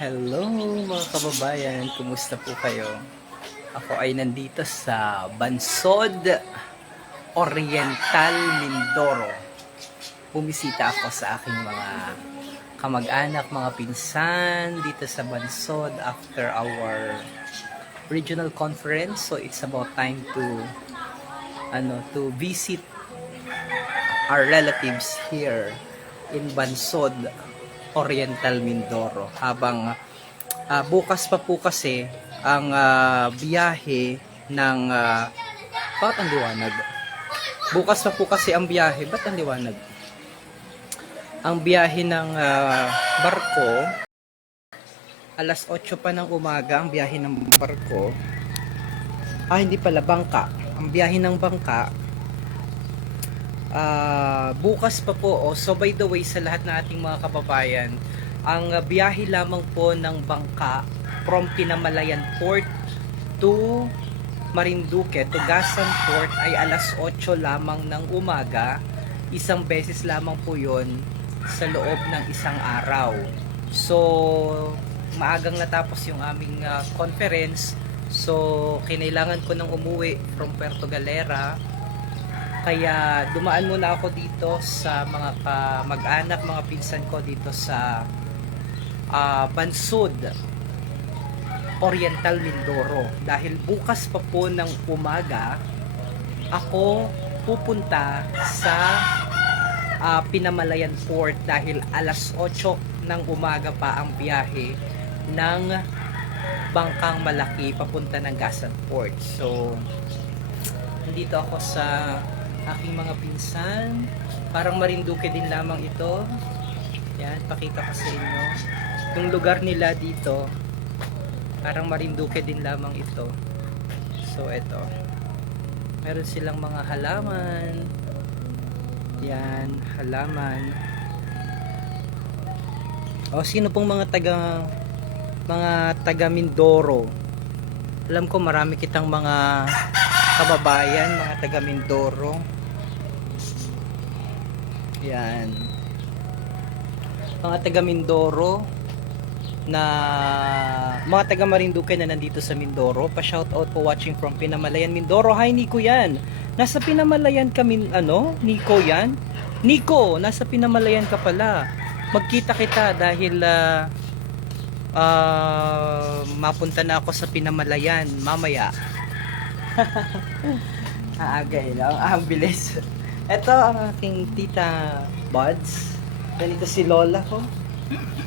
Hello mga kababayan, kumusta po kayo? Ako ay nandito sa Bansod, Oriental, Mindoro. Bumisita ako sa aking mga kamag-anak, mga pinsan dito sa Bansod after our regional conference. So it's about time to visit our relatives here in Bansod, Oriental, Mindoro. Habang bukas pa po kasi ang biyahe ng bakit ang liwanag? Bukas pa po kasi ang biyahe. Ba't ang liwanag? Ang biyahe ng barko, alas 8 pa ng umaga ang biyahe ng barko. Hindi pala, bangka. Ang biyahe ng bangka bukas pa po. So by the way, sa lahat ng ating mga kababayan, ang biyahe lamang po ng bangka from Pinamalayan Port to Marinduque, Tugasan Port ay alas 8 lamang ng umaga. Isang beses lamang po yon sa loob ng isang araw. So maagang natapos yung aming conference. So kinailangan ko nang umuwi from Puerto Galera. Kaya dumaan muna ako dito sa mga mag-anak, mga pinsan ko dito sa Bansod, Oriental, Mindoro. Dahil bukas pa po ng umaga, ako pupunta sa Pinamalayan Port dahil alas 8 ng umaga pa ang biyahe ng bangkang malaki papunta ng Gasan Port. So, nandito ako sa aking mga pinsan. Parang Marinduque din lamang ito. Yan, pakita ko sa inyo. Yung lugar nila dito, parang Marinduque din lamang ito. So, ito. Meron silang mga halaman. Yan, halaman. O, sino pong mga taga Mindoro? Alam ko marami kitang mga kababayan, mga taga Mindoro. Yan. Mga taga Mindoro na mga taga Marinduque na nandito sa Mindoro. Pa-shoutout po watching from Pinamalayan, Mindoro. Hi Nico yan. Nasa Pinamalayan kami, Nico yan. Nico, nasa Pinamalayan ka pala. Magkita kita dahil mapunta na ako sa Pinamalayan mamaya. Agay lang, ang bilis. Ito ang aking tita Buds. Ganito si Lola ko.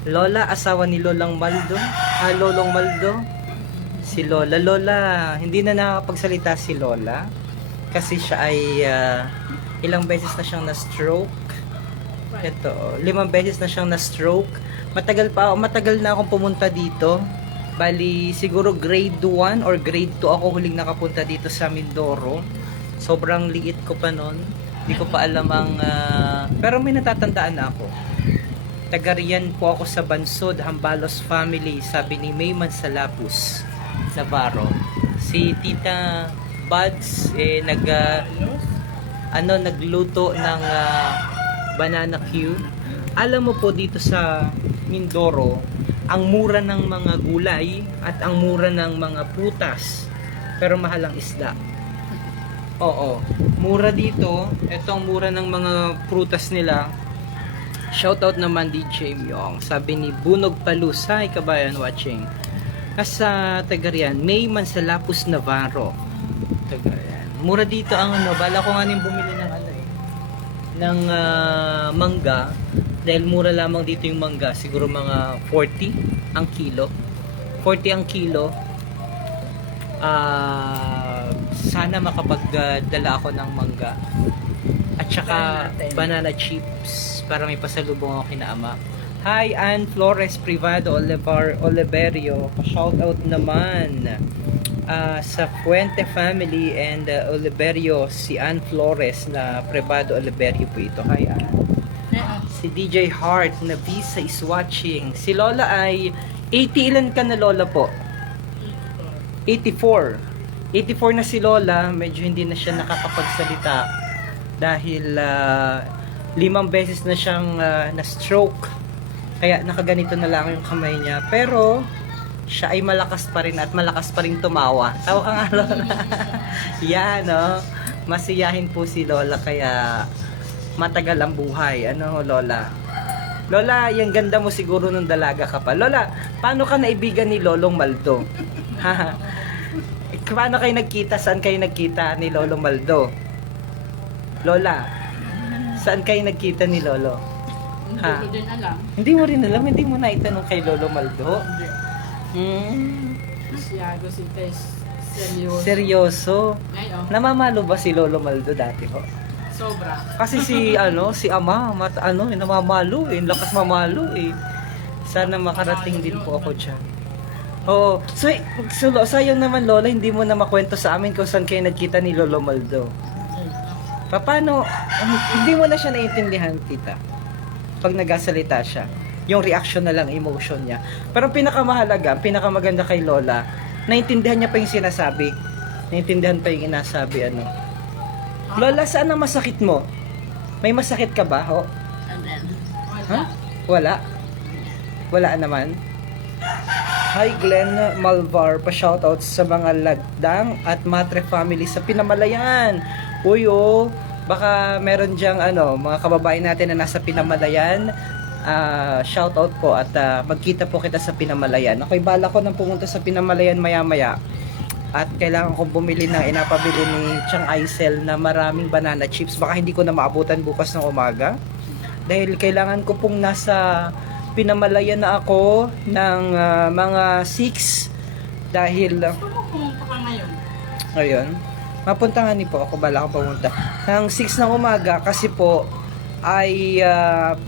Lola, asawa ni Lolang Maldo. Lolong Maldo. Si Lola. Lola, hindi na nakakapagsalita si Lola. Kasi siya ay ilang beses na siyang na-stroke. Ito, 5 beses na siyang na-stroke. Matagal na akong pumunta dito. Bali, siguro grade 1 or grade 2 ako huling nakapunta dito sa Mindoro. Sobrang liit ko pa noon. Hindi ko pa alam ang pero may natatandaan na ako. Taga-riyan po ako sa Bansod, Hambalos family, sabi ni May Mansalapus Navarro. Si Tita Buds nagluto ng banana Q. Alam mo po dito sa Mindoro, ang mura ng mga gulay at ang mura ng mga prutas, pero mahal ang isda. Oo, mura dito. Ito ang mura ng mga prutas nila. Shoutout naman DJ Myong. Sabi ni Bunog Palus, hi kabayan watching. Nasa Tagarian, May Mansalapus Navarro. Tagarian. Mura dito ang bala ko nga bumili ng mangga. Dahil mura lamang dito yung mangga, siguro mga 40 ang kilo. 40 ang kilo. Sana makapagdala ako ng mangga. At saka banana chips para may pasalubong ako kina ama. Hi Ann Flores Privado Oliverio. Shoutout naman sa Fuente family and Oliverio, si Ann Flores na Privado Oliverio po ito. Hi Ann. Si DJ Heart na Visa is watching. Si Lola ay 80, ilan ka na Lola po? 84. 84 na si Lola, medyo hindi na siya nakakapagsalita dahil 5 beses na siyang na-stroke. Kaya nakaganito na lang yung kamay niya. Pero, siya ay malakas pa rin at malakas pa rin tumawa. Tawa ka nga, Lola. Yan, no? Masiyahin po si Lola kaya matagal ang buhay. Ano, Lola? Lola, yung ganda mo siguro nung dalaga ka pa. Lola, paano ka naibigan ni Lolong Maldo? Paano kayo nagkita? Saan kayo nagkita ni Lolo Maldo? Lola, saan kayo nagkita ni Lolo? Hindi ko din alam. Hindi mo rin alam? Hindi mo na itanong kay Lolo Maldo? Hindi. Siyago si Tess. Seryoso. Seryoso? Ngayon, Namamalo ba si Lolo Maldo dati ho? sobra. Kasi si Ama, namamalo eh. Lakas mamalo eh. Sana makarating din po ako dyan. Oo. So, sayang naman Lola, hindi mo na makwento sa amin kung saan kayo nagkita ni Lolo Maldo. Paano, hindi mo na siya naiintindihan, tita. Pag nagasalita siya. Yung reaction na lang, emotion niya. Pero ang pinakamahalaga, ang pinakamaganda kay Lola, naiintindihan niya pa yung sinasabi. Naiintindihan pa yung inasabi, ano. Lola, saan ang masakit mo? May masakit ka ba, ho? Wala. Wala? Wala naman? Hi Glenn Malvar, pa-shoutout sa mga Lagdang at Matre family sa Pinamalayan. Uy, baka meron diyang mga kababayan natin na nasa Pinamalayan. Shoutout po at magkita po kita sa Pinamalayan. Ako'y bala ko nang pumunta sa Pinamalayan maya-maya. At kailangan kong bumili ng inapabili ni Chang Aisel na maraming banana chips. Baka hindi ko na maabutan bukas ng umaga. Dahil kailangan ko pong nasa Pinamalayan na ako ng mga 6. Dahil Gusto mo pumunta ka ngayon? ayun, mapunta nga ni po ako, bala ko pumunta ng 6 ng umaga kasi po ay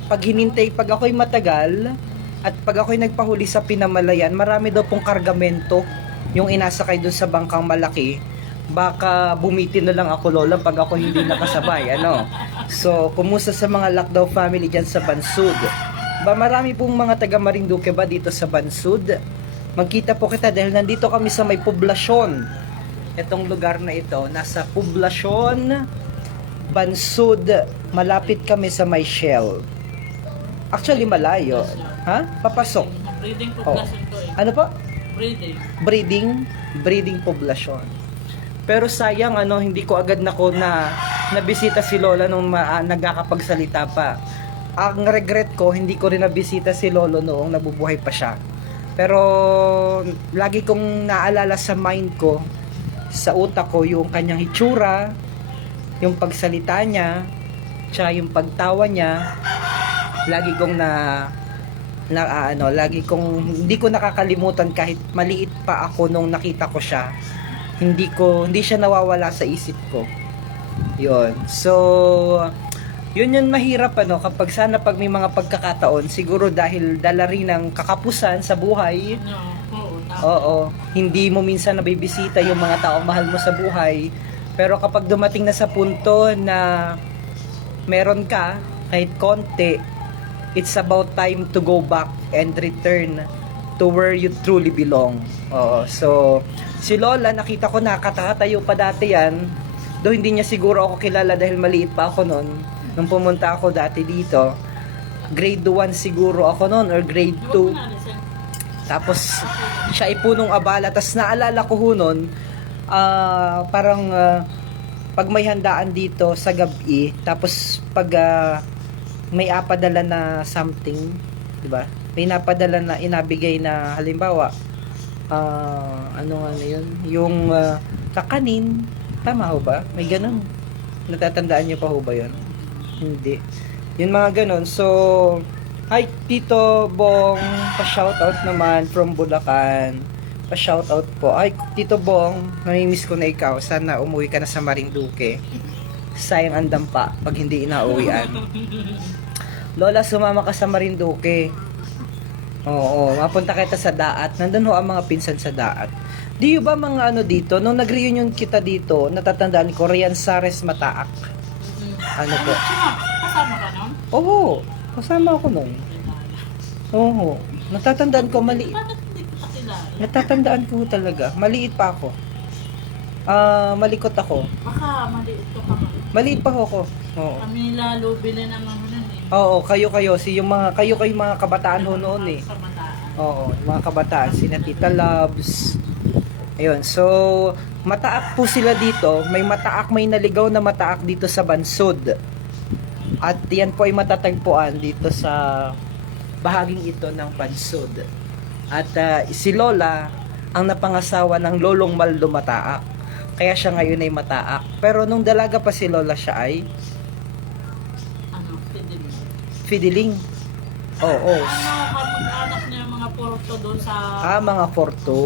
pag hinintay, pag ako'y matagal at pag ako'y nagpahuli sa Pinamalayan, marami daw pong kargamento yung inasakay doon sa bangkang malaki. Baka bumitin na lang ako Lola pag ako hindi nakasabay, ano. So, kumusta sa mga Lakdaw family dyan sa Bansud? Ba, marami pong mga taga Marinduque ba dito sa Bansud? Magkita po kita dahil nandito kami sa may poblasyon. Itong lugar na ito, nasa poblasyon Bansud, malapit kami sa may Shell. Actually, malayo. Ha? Papasok. Breeding population to eh. Ano pa? Breeding. Breeding poblasyon. Pero sayang hindi ko agad nabisita si Lola nung nagkakapagsalita pa. Ang regret ko, hindi ko rin nabisita si Lolo noong nabubuhay pa siya. Pero lagi kong naalala sa mind ko, sa utak ko, yung kanyang hitsura, yung pagsalita niya, tsaka yung pagtawa niya. Lagi kong hindi ko nakakalimutan kahit maliit pa ako nung nakita ko siya. Hindi siya nawawala sa isip ko. Yun. So, yun yung mahirap kapag pag may mga pagkakataon, siguro dahil dala rin ng kakapusan sa buhay. No, oo, tama. Oo, hindi mo minsan nabibisita yung mga taong mahal mo sa buhay. Pero kapag dumating na sa punto na meron ka, kahit konti, it's about time to go back and return to where you truly belong. Oo. So, si Lola, nakita ko nakatayo pa dati yan. Though hindi niya siguro ako kilala dahil maliit pa ako noon. Nung pumunta ako dati dito, grade 1 siguro ako noon or grade 2. Tapos, siya ay punong abala. Tapos naalala ko noon, parang pag may handaan dito sa gabi, tapos pag may apadala na something, di ba? May napadala na inabigay na halimbawa ano yun? Yung kakanin, tama ho ba? May ganun. Natatandaan niyo pa ho ba yun? Hindi. Yun mga ganun. So, hi Tito Bong, pa-shoutout naman from Bulacan. Pa-shoutout po. Ay, Tito Bong, namimiss ko na ikaw. Sana umuwi ka na sa Marinduque. Sayang ang dampa pag hindi inauwian. Lola, sumama ka sa Marinduque. Oo, mapunta kita sa Daat. Nandun ho ang mga pinsan sa Daat. Di ba mga dito, nung nag-reunion kita dito, natatandaan ko, Rian Sares Mataak. Ano po? Kasama ka nun? Oo, kasama ako nun. Oo, natatandaan ko, maliit. Bakit hindi ko kakilala? Natatandaan ko talaga, maliit pa ako. Malikot ako. Baka maliit ko pa. Maliit pa ako. Oo. Kami lalo bili naman nun eh. Oo, kayo kayo mga kabataan ho noon eh. Sa mataan. Oo, yung mga kabataan, sina Tita Loves. Ayun, so mataak po sila dito. May naligaw na mataak dito sa Bansod. At yan po ay matatagpuan dito sa bahaging ito ng Bansod. At si Lola ang napangasawa ng Lolong Maldo Mataak. Kaya siya ngayon ay mataak. Pero nung dalaga pa si Lola siya ay Ano, Fidelis. Fideling. Oo. Ano, kamag-anak niya yung mga porto doon sa... Mga Porto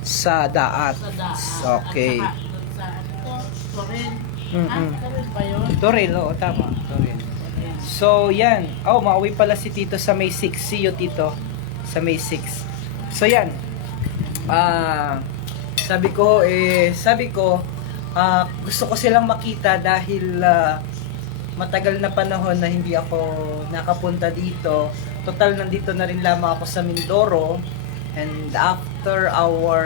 sa Daat. Sa daan. Okay. At saka doon sa ano to, Torren. Mm-mm. Torren ba yun? Toril, oo, tama. Toril. Torren. So, yan. Oh, mauwi pala si Tito sa May 6. See you, Tito. Sa May 6. So, yan. Sabi ko, gusto ko silang makita dahil matagal na panahon na hindi ako nakapunta dito. Total, nandito na rin lamang ako sa Mindoro. And after our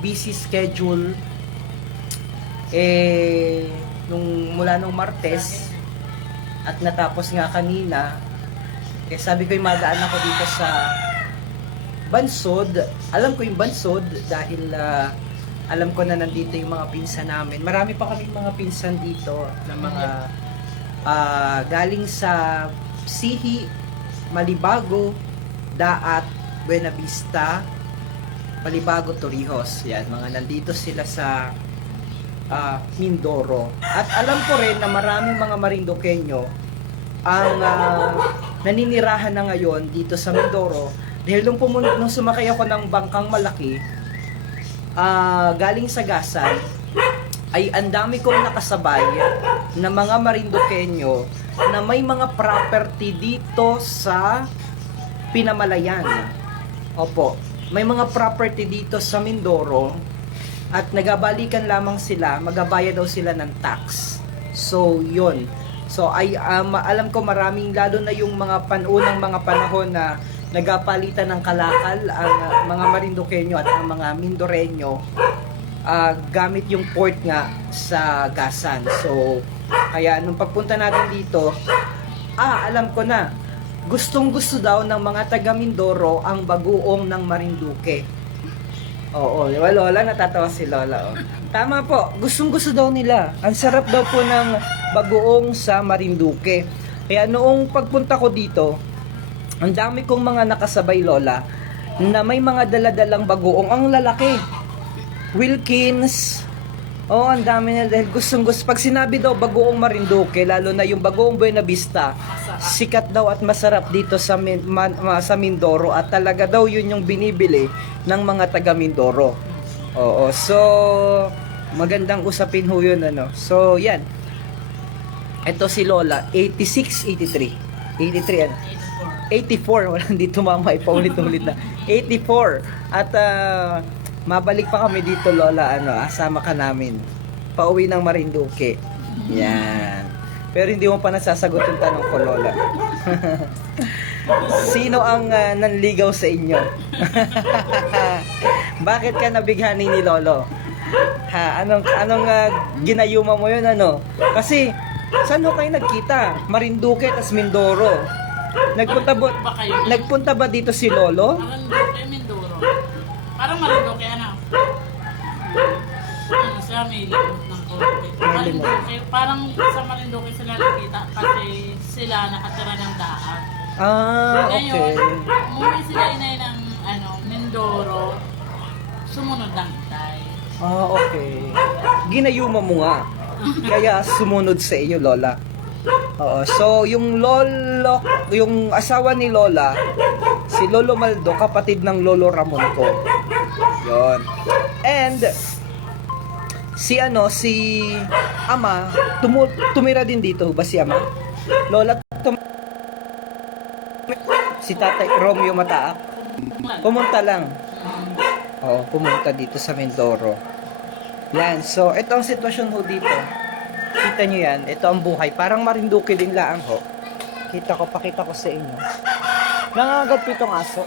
busy schedule, mula nung Martes, at natapos nga kanina, sabi ko magaan ako dito sa Bansod. Alam ko yung Bansod dahil alam ko na nandito yung mga pinsan namin. Marami pa kaming mga pinsan dito na mga galing sa Sihi, Malibago, Daat, Buena Vista, Malibago, Torrijos. Yan, mga nandito sila sa Mindoro. At alam ko rin na maraming mga Marinduqueño ang naninirahan na ngayon dito sa Mindoro. Dahil nung sumakay ako ng bangkang malaki, galing sa Gasan, ay ang dami kong nakasabay na mga Marinduqueño na may mga property dito sa Pinamalayan. Opo, may mga property dito sa Mindoro at nagabalikan lamang sila, magabaya daw sila ng tax. So, yun. So, alam ko maraming, lalo na yung mga unang mga panahon na nagapalitan ng kalakal ang mga Marinduqueño at ang mga Mindoreño gamit yung port nga sa Gasan. So, kaya nung pagpunta natin dito, alam ko na, gustong gusto daw ng mga taga Mindoro ang bagoong ng Marinduque. Oo, di ba Lola? Natatawa si Lola. Oh. Tama po, gustong gusto daw nila. Ang sarap daw po ng bagoong sa Marinduque. Kaya noong pagpunta ko dito, ang dami kong mga nakasabay Lola na may mga daladalang bagoong ang lalaki. Wilkins. Oh, ang dami na dahil gustong gusto. Pag sinabi daw bagoong Marinduque, lalo na yung bagoong Buena Vista, sikat daw at masarap dito sa Mindoro at talaga daw yun yung binibili ng mga taga Mindoro. Oo, so magandang usapin ho yun ano. So, yan. Ito si Lola, 86, 83. 83 ano? 84, walang dito mama, ipaulit-ulit na. 84. At mabalik pa kami dito Lola, asama ka namin. Pauwi ng Marinduque. Yan. Pero hindi mo pa nasasagot yung tanong ko Lola. Sino ang nanligaw sa inyo? Bakit ka nabighani ni Lolo? Anong ginayuma mo yun ano? Kasi saan ho kayo nagkita? Marinduque tas Mindoro. Nagpunta ba dito si Lolo? Marinduque, Mindoro. Parang Marinduque, ano? Ano siya, may limot ng konti. Marinduque, parang sa Marinduque sila nakita kasi sila nakatira ng daan. Okay. Ngayon, umuwi sila inay ng Mindoro, sumunod ng Itay. Okay. Ginayuma mo nga. Kaya sumunod sa iyo, Lola. Oo. So, yung asawa ni Lola, si Lolo Maldo, kapatid ng Lolo Ramon ko. Yon. And si Ama, tumira din dito ba si Ama? Lola, si Tatay Romeo Mataak. Pumunta lang. Oo, pumunta dito sa Mindoro. Yan. So, ito ang sitwasyon ho dito. Kita nyo yan. Ito ang buhay. Parang Marinduque din lang ho. Pakita ko sa inyo. Nangangagat pitong aso.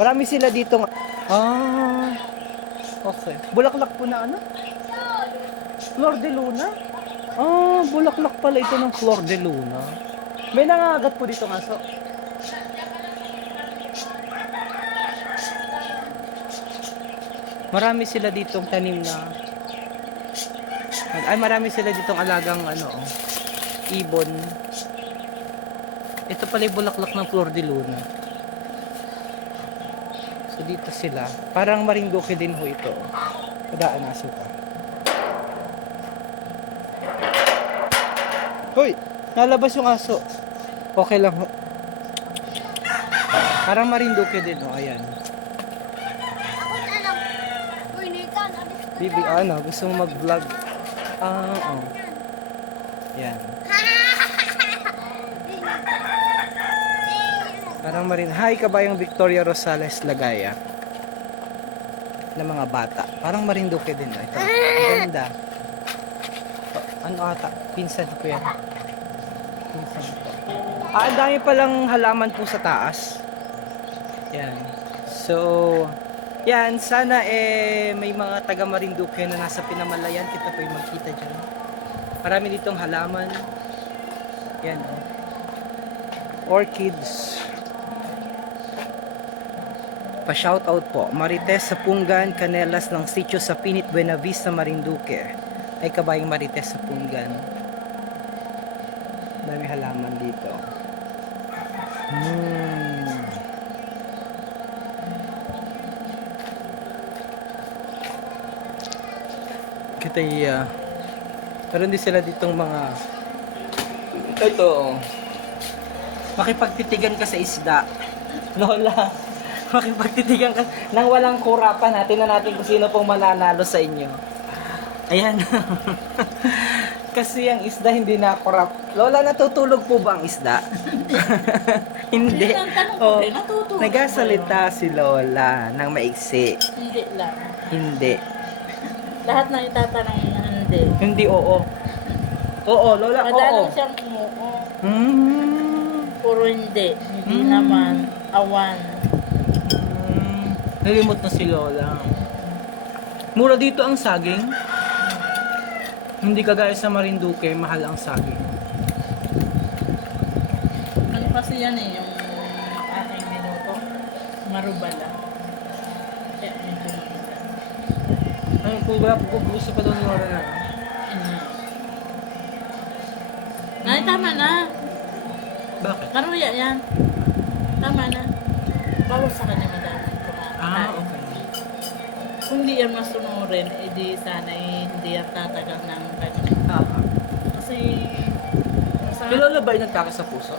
Marami sila dito. Okay. Bulaklak po na ano? Flor de Luna? Bulaklak pala ito ng Flor de Luna. May nangangagat po dito ng aso. Marami sila ditong tanim na marami sila ditong alagang ibon. Ito pala yung bulaklak ng Flor de Luna. So dito sila. Parang Marinduque din ho ito. Padaan aso pa. Hoy! Nalabas yung aso. Okay lang ho. Parang Marinduque din ho. Ayan. Bibi, gusto mo mag-vlog? Oo. Yan. Parang marin. Hi, kabayang Victoria Rosales Lagaya. Na mga bata. Parang Marinduque din. Ito. Ang ganda. Ano ata? Pinsan ko yan. Pinsan ko. Ang dami palang halaman po sa taas. Yan. So, yan, sana may mga taga Marinduque na nasa Pinamalayan. Kita po yung magkita dyan. Marami ditong halaman. Yan. Orchids. Pa-shoutout po. Marites sa Punggan, Canelas ng Sitio sa Pinit, Buenavista, Marinduque. Ay kabayang Marites sa Punggan. Dami halaman dito. Kita meron din sila ditong mga ito makipagtitigan ka sa isda. Lola, makipagtitigan ka nang walang kurapan. Natin na natin kung sino pong mananalo sa inyo. Ayan. Kasi ang isda hindi na kurap. Lola, natutulog po ba ang isda? Hindi. Oh, nagasalita si Lola ng maiksi. Hindi lang. Hindi. Lahat na itatanong na hindi. Hindi, oo. Oo, Lola, oo. Madalang siyang oo. Puro hindi. Hindi naman. Awan. Nalimot na si Lola. Mura dito ang saging. Hindi kagaya sa Marinduque, mahal ang saging. Ano kasi yan yung aking minuto. Marubala. Kaya medyo maganda. Ay, kung wala po, gusto pa daw ni Lola na. Ay, tama na. Bakit? Karuya yan. Tama na. Bawal sa kanya madami kumakain. Okay. Kung di yan masunurin, edi sana hindi yan tatagal ng kanya. Kasi Si Lola ba ay nagkaka sa puso?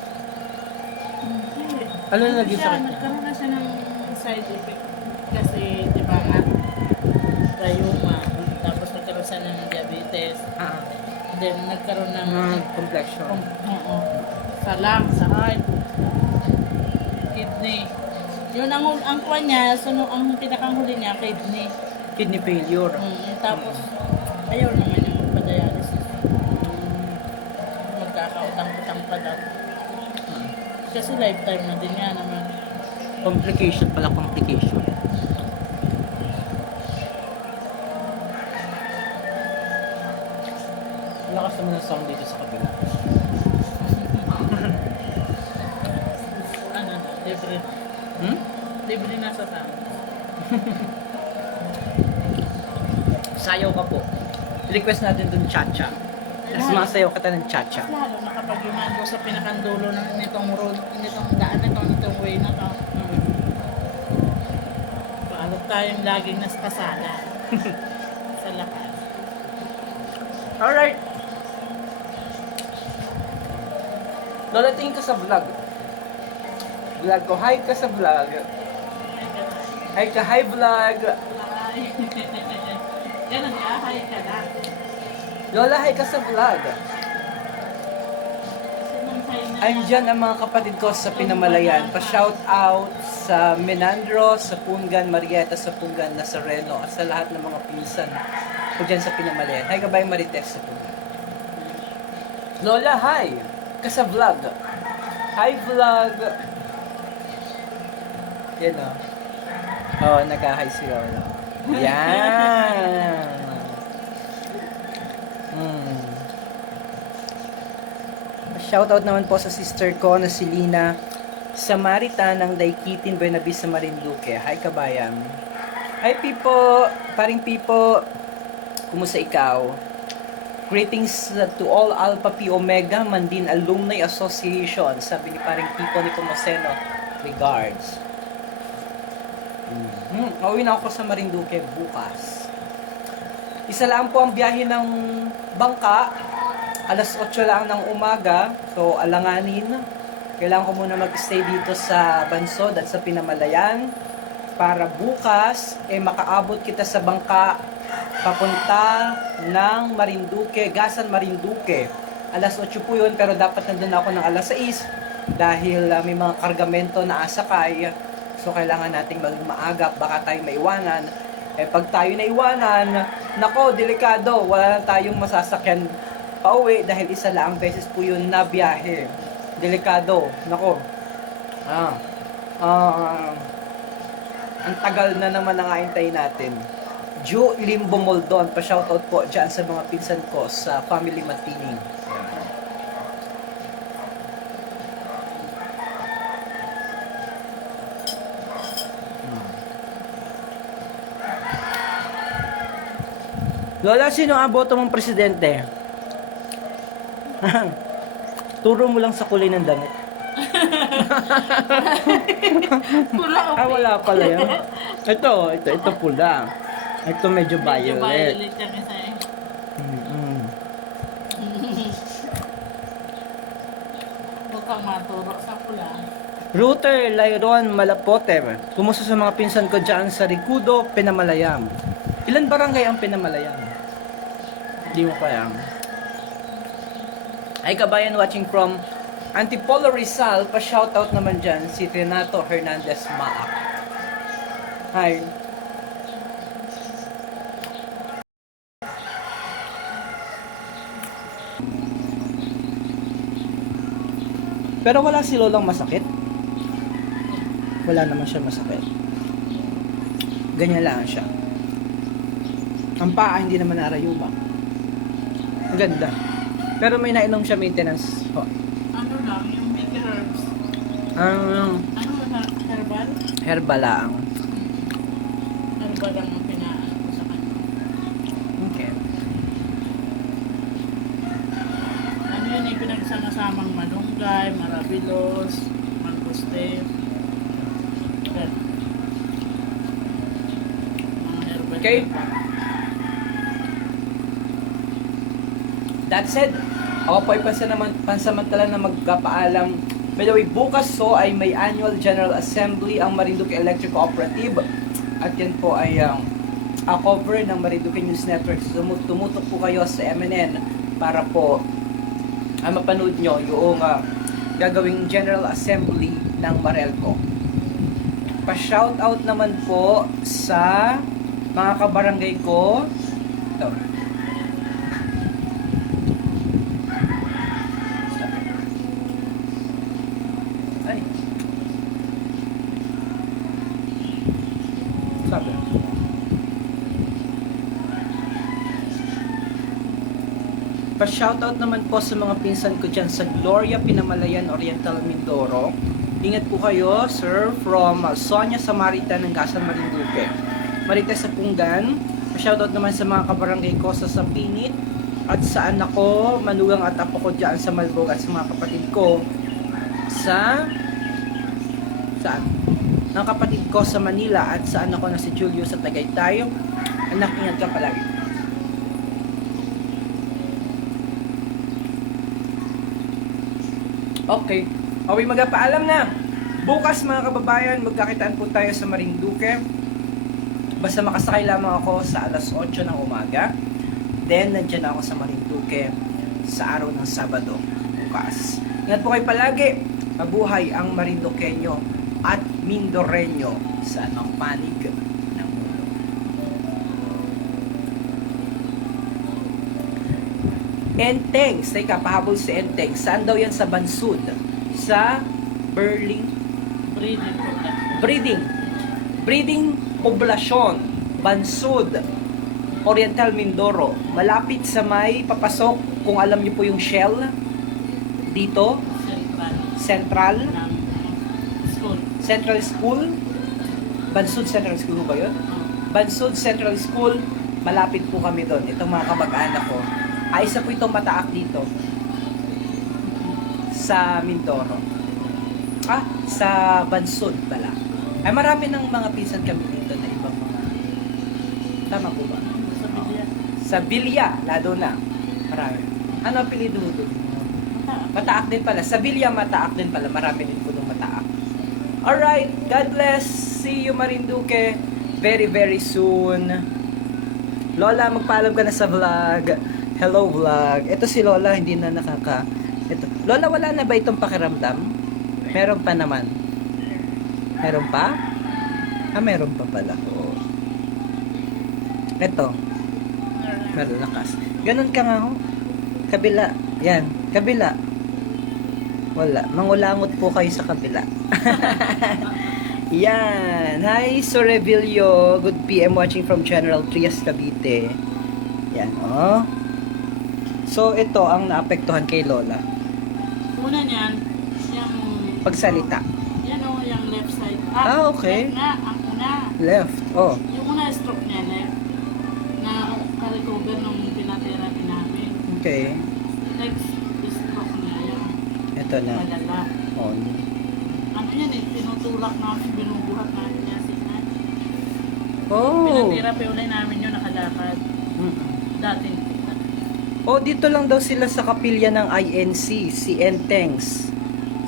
hindi. Ano na naging sakit niya? Nagkaroon na siya ng side effect. Kasi, di ba nga, rayuma. Tapos nagkaroon siya ng diabetes. Then, nagkaroon ng Complexion. oo. Sa lungs, sa heart, kidney. Yun ang kuha niya, ang pinakanghuli niya, kidney. Kidney failure. Tapos, ayaw naman yung magpa-dialysis. Magkakautang-utang pa daw. Kasi lifetime na din nga naman. Complication pala, complication. Lakas naman ang sound dito sa kabila. Ano na, libre. Libre na sa sound. Sayaw ka po. Request natin dun cha-cha. Tapos masayaw ka ng cha-cha. Lalo na kapag yumando sa pinakandulo ng nitong road, nitong daan na to, nitong way na to. Paano tayong laging naskasala sa lakas. Alright. Lola, tingin ka sa vlog. Vlog ko. Hi ka sa vlog. Hi ka. Hi vlog. Hi. Ganun ka, hi ka na. Lola, hi ka sa vlog. Sinong hi na? Andyan ang mga kapatid ko sa Pinamalayan. Pa-shout out sa Menandro, sa Pungan, Marieta, sa Pungan, Nazareno, at sa lahat ng mga pinsan ko dyan sa Pinamalayan. Hi kabayang Marites sa Pungan. Lola, hi! Ka sa vlog. Hi vlog! Yan o. Oh, nag-hi si Lola. Yan! Shoutout naman po sa sister ko na si Lina Samarita ng Daikitin Buenavista Marinduque. Hi kabayan. Hi Pipo, paring Pipo. Kumusta ikaw? Greetings to all Alpha Pi Omega Mandin Alumni Association. Sabi ni paring Pipo ni Pomoseno. Regards. Uuwi na ako sa Marinduque bukas. Isa lang po ang biyahe ng bangka. Alas 8 lang ng umaga. So, alanganin. Kailangan ko muna mag-stay dito sa Bansod at sa Pinamalayan para bukas makaabot kita sa bangka papunta ng Marinduque, Gasan Marinduque. Alas 8 po yun, pero dapat nandun ako ng alas 6 dahil may mga kargamento na asakay. So, kailangan nating maging maaga, baka tayo maiwanan. Pag tayo naiwanan, nako, delikado. Wala na tayong masasakyan pauwi dahil isa lang ang beses po yun na biyahe. Delikado. Nako. Ang tagal na naman nangaintay natin. Ju Limbo Moldon, pa-shoutout po dyan sa mga pinsan ko sa Family Matining. Lola, sino ang boto mong presidente? Turo mo lang sa kulay ng damit. Pula o Wala pala yan. Ito pula. Ito medyo violet. violet yan isa eh. Huwag kang maturo sa pula. Router Lyron Malapote. Kumusta sa mga pinsan ko dyan sa Ricudo, Pinamalayam. Ilan barangay ang Pinamalayam? Hindi mo pa yan. Ay kabayan watching from Antipolo Rizal, pa-shoutout naman dyan si Renato Hernandez Maak. Hi. Pero wala si Lolang masakit. Wala naman siya masakit. Ganyan lang siya. Ang paa hindi naman narayuma. Ang ganda. Pero may nainom siya maintenance. Ano lang, yung big herbs. Ang Herbal? herbal lang. Herbal lang ang pinaan ko sa kanya. Okay. Ano yun yung pinagsama-samang malunggay, marabilos, mangustin. Yan. Mga herbal. Okay. That said, ako po ay pansamantala na magpapaalam. By the way, bukas ay may annual General Assembly ang Marinduque Electric Cooperative. At yan po ay cover ng Marinduque News Network. So, tumutok po kayo sa MNN para po mapanood nyo yung gagawing General Assembly ng Marelco. Pa-shoutout naman po sa mga kabarangay ko. Ito. Ay. Sabi. Pa-shoutout naman po sa mga pinsan ko dyan sa Gloria Pinamalayan, Oriental Mindoro. Ingat po kayo, sir, from Sonia Samarita ng Gasan Marinduque. Marites sa Punggan. Pa-shoutout naman sa mga kabarangay ko sa Sapinit at sa anak ko, manugang at apo ko dyan sa Malbog at sa mga kapatid ko sa saan? Ang kapatid ko sa Manila at sa anak ko na si Julio sa Tagaytay. Anak, ingat ka palagi. Okay. Okay, magpaalam na. Bukas mga kababayan, magkakitaan po tayo sa Marinduque. Basta makasakay lamang ako sa alas 8 ng umaga. Then, nandiyan ako sa Marinduque sa araw ng Sabado bukas. Ingat po kayo palagi. Mabuhay ang Marinduqueño at Mindoreño sa anong panig ng mundo. Enteng, teka, pahabol si Enteng. Saan daw yan sa Bansud? Sa Berling Breeding product. Breeding Poblasyon, Bansud, Oriental Mindoro. Malapit sa may papasok, kung alam niyo po yung Shell. dito, Central Central, ng school. Central School, Bansud Central School ba yun? Oh. Bansud Central School, malapit po kami doon. Itong mga kamag-anak ko. Isa po itong mataak dito. Sa Mindoro. Sa Bansud pala. Ay, marami ng mga pinsan kami dito na ibang mga... Tama po ba? Sa Bilya. Sa Bilya, lado na. Marami. Ano ang apelido mo doon? Mataak din pala. Sa Bilya, mataak din pala. Marami din po doon mataak. Alright, God bless. See you Marinduque very very soon. Lola, magpaalam ka na sa vlog. Hello vlog. Ito si Lola, hindi na ito. Lola, wala na ba itong pakiramdam? Meron pa naman. Meron pa? Meron pa pala. Oo. Ito. Malakas. Ganun ka nga ho. Kabila. Yan. Kabila. Wala. Mangulangot po kayo sa kabila. Yan. Hi, Sorevillo. Good PM watching from General Trias, Cavite. Yan, oh. So, ito ang naapektuhan kay Lola. Una niyan, yung... Pagsalita. Yan o, yung left side. Okay. Left na, ang una. Left. Oh. Yung una stroke niya, left. Na ka-recover nung pinatherapy namin. Okay. Next, stroke niya yung Ito na. malala. On. Ano yan eh, tinutulak namin, binubuhat namin niya sila. Oh. Pinatherapy ulit namin yun, nakalakad. Mm. Dating. Oh, dito lang daw sila sa kapilya ng INC, si Entengs.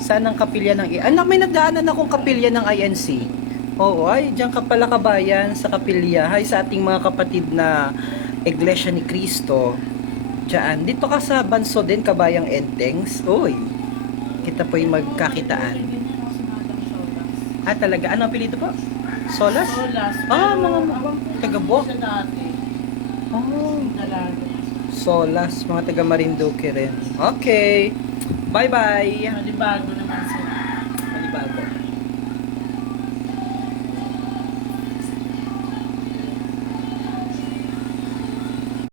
Saan ang kapilya ng Anak, may nagdaanan akong kapilya ng INC. Oo, ay, diyan ka pala kabayan sa kapilya. Hay sa ating mga kapatid na Iglesia ni Cristo. Diyan, dito ka sa Banso din, kabayang Entengs. Uy, kita po'y magkakitaan. Talaga, ano ang apelido po? Solas? Solas. Mga taga-Buwak. Siya dati. Oh. Dalaga. Solas, mga taga Marinduque rin. Okay. Bye-bye. Malibago naman sila. Malibago.